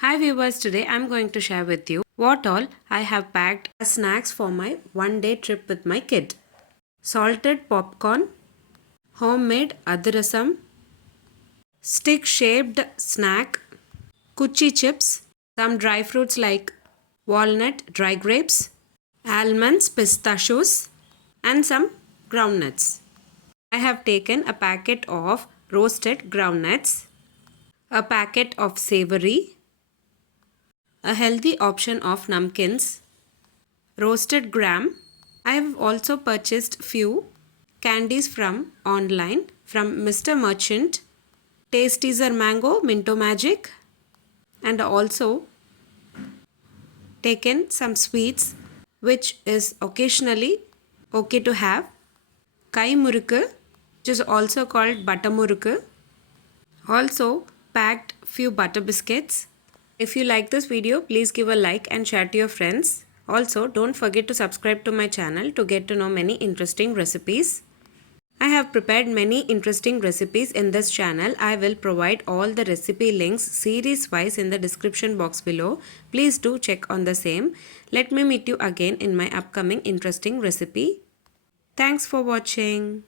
Hi viewers, today I'm going to share with you what all I have packed as snacks for my one-day trip with my kid. Salted popcorn, homemade adirasam, stick-shaped snack, kuchi chips, some dry fruits like walnut, dry grapes, almonds, pistachios, and some groundnuts. I have taken a packet of roasted groundnuts, a packet of savory, a healthy option of namkins, roasted gram. I have also purchased few candies from online from Mr. Merchant, Tasteezer Mango, Minto Magic, and also taken some sweets which is occasionally okay to have. Kai murukku, which is also called butter murukku. Also packed few butter biscuits. If you like this video, please give a like and share to your friends. Also, don't forget to subscribe to my channel to get to know many interesting recipes. I have prepared many interesting recipes in this channel. I will provide all the recipe links series wise in the description box below. Please do check on the same. Let me meet you again in my upcoming interesting recipe. Thanks for watching.